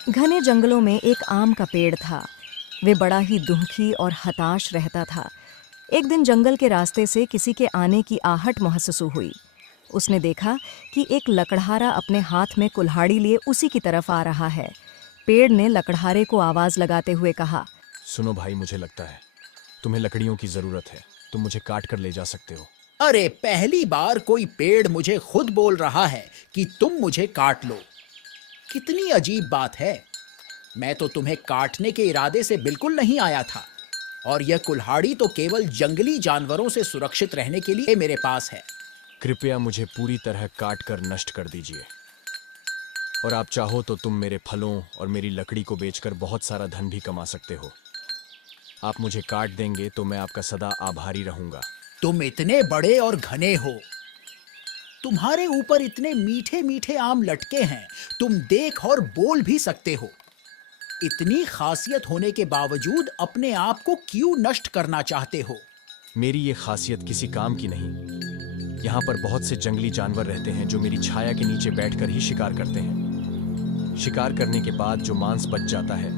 घने जंगलों में एक आम का पेड़ था। वे बड़ा ही दुखी और हताश रहता था। एक दिन जंगल के रास्ते से किसी के आने की आहट महसूस हुई। उसने देखा कि एक लकड़हारा अपने हाथ में कुल्हाड़ी लिए उसी की तरफ आ रहा है। पेड़ ने लकड़हारे को आवाज लगाते हुए कहा, सुनो भाई, मुझे लगता है तुम्हें लकड़ियों की जरूरत है। तुम मुझे काट कर ले जा सकते हो। अरे पहली बार कोई पेड़ मुझे खुद बोल रहा है कि तुम मुझे काट लो। कितनी अजीब बात है। मैं तो तुम्हें काटने के इरादे से बिल्कुल नहीं आया था। और यह कुल्हाड़ी तो केवल जंगली जानवरों से सुरक्षित रहने के लिए मेरे पास है। कृपया मुझे पूरी तरह काट कर नष्ट कर दीजिए। और आप चाहो तो तुम मेरे फलों और मेरी लकड़ी को बेचकर बहुत सारा धन भी कमा सकते हो। आप मुझे काट देंगे तो मैं आपका सदा आभारी रहूंगा। तुम इतने बड़े और घने हो। तुम्हारे ऊपर इतने मीठे मीठे आम लटके हैं। तुम देख और बोल भी सकते हो। इतनी खासियत होने के बावजूद अपने आप को क्यों नष्ट करना चाहते हो? मेरी ये खासियत किसी काम की नहीं। यहाँ पर बहुत से जंगली जानवर रहते हैं जो मेरी छाया के नीचे बैठकर ही शिकार करते हैं। शिकार करने के बाद जो मांस बच जाता है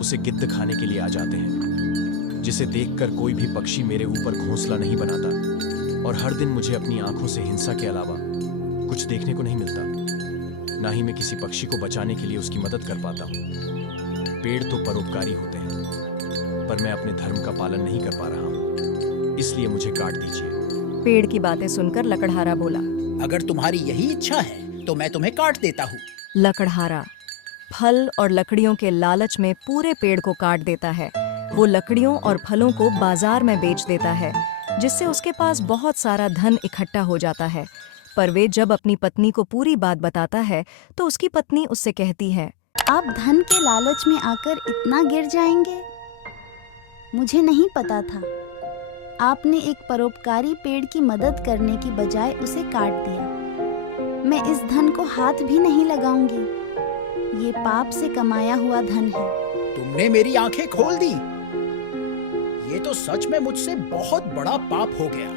उसे गिद्ध खाने के लिए आ जाते हैं, जिसे देखकर कोई भी पक्षी मेरे ऊपर घोंसला नहीं बनाता। और हर दिन मुझे अपनी आंखों से हिंसा के अलावा कुछ देखने को नहीं मिलता। ना ही मैं किसी पक्षी को बचाने के लिए उसकी मदद कर पाता हूँ। पेड़ तो परोपकारी होते हैं, पर मैं अपने धर्म का पालन नहीं कर पा रहा हूँ, इसलिए मुझे काट दीजिए। पेड़ की बातें सुनकर लकड़हारा बोला, अगर तुम्हारी यही इच्छा है तो मैं तुम्हें काट देता हूँ। लकड़हारा फल और लकड़ियों के लालच में पूरे पेड़ को काट देता है। वो लकड़ियों और फलों को बाजार में बेच देता है, जिससे उसके पास बहुत सारा धन इकट्ठा हो जाता है। पर वे जब अपनी पत्नी को पूरी बात बताता है तो उसकी पत्नी उससे कहती है, आप धन के लालच में आकर इतना गिर जाएंगे? मुझे नहीं पता था। आपने एक परोपकारी पेड़ की मदद करने की बजाय उसे काट दिया। मैं इस धन को हाथ भी नहीं लगाऊंगी। ये पाप से कमाया हुआ धन है। तुमने मेरी आंखें खोल दी। ये तो सच में मुझसे बहुत बड़ा पाप हो गया।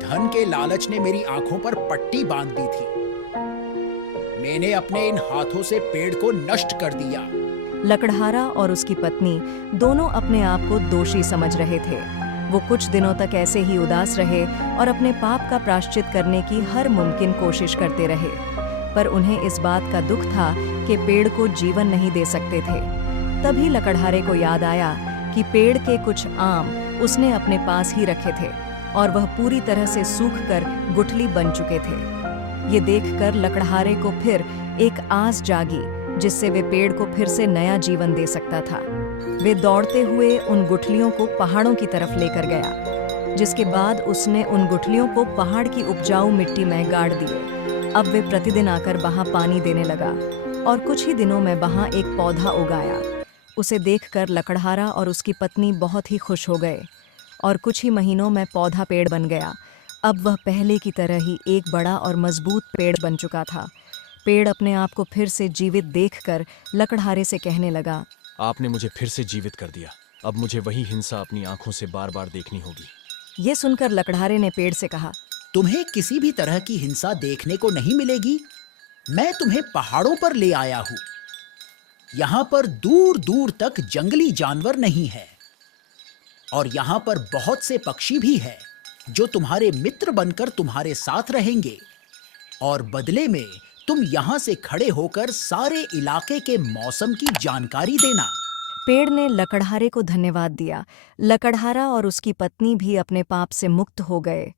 धन के लालच ने मेरी आंखों पर पट्टी बांध दी थी। मैंने अपने इन हाथों से पेड़ को नष्ट कर दिया। लकड़हारा और उसकी पत्नी दोनों अपने आप को दोषी समझ रहे थे। वो कुछ दिनों तक ऐसे ही उदास रहे और अपने पाप का प्रायश्चित करने की हर मुमकिन कोशिश करते रहे। पर उन्हें इस बात का दुख था कि पेड़ को जीवन नहीं दे सकते थे। तभी लकड़हारे को याद आया कि पेड़ के कुछ आम उसने अपने पास ही रखे थे और वह पूरी तरह से सूखकर गुठली बन चुके थे। ये देखकर लकड़हारे को फिर एक आस जागी, जिससे वे पेड़ को फिर से नया जीवन दे सकता था। वे दौड़ते हुए उन गुठलियों को पहाड़ों की तरफ लेकर गया, जिसके बाद उसने उन गुठलियों को पहाड़ की उपजाऊ मिट्टी में गाड़ दिए। अब वे प्रतिदिन आकर वहां पानी देने लगा और कुछ ही दिनों में वहां एक पौधा उगाया। उसे देखकर लकड़हारा और उसकी पत्नी बहुत ही खुश हो गए और कुछ ही महीनों में पौधा पेड़ बन गया। अब वह पहले की तरह ही एक बड़ा और मजबूत पेड़ बन चुका था। पेड़ अपने आप को फिर से जीवित देखकर लकड़हारे से कहने लगा, आपने मुझे फिर से जीवित कर दिया। अब मुझे वही हिंसा अपनी आंखों से बार बार देखनी होगी। ये सुनकर लकड़हारे ने पेड़ से कहा, तुम्हें किसी भी तरह की हिंसा देखने को नहीं मिलेगी। मैं तुम्हें पहाड़ों पर ले आया हूँ। यहाँ पर दूर दूर तक जंगली जानवर नहीं है और यहाँ पर बहुत से पक्षी भी हैं जो तुम्हारे मित्र बनकर तुम्हारे साथ रहेंगे। और बदले में तुम यहाँ से खड़े होकर सारे इलाके के मौसम की जानकारी देना। पेड़ ने लकड़हारे को धन्यवाद दिया। लकड़हारा और उसकी पत्नी भी अपने पाप से मुक्त हो गए।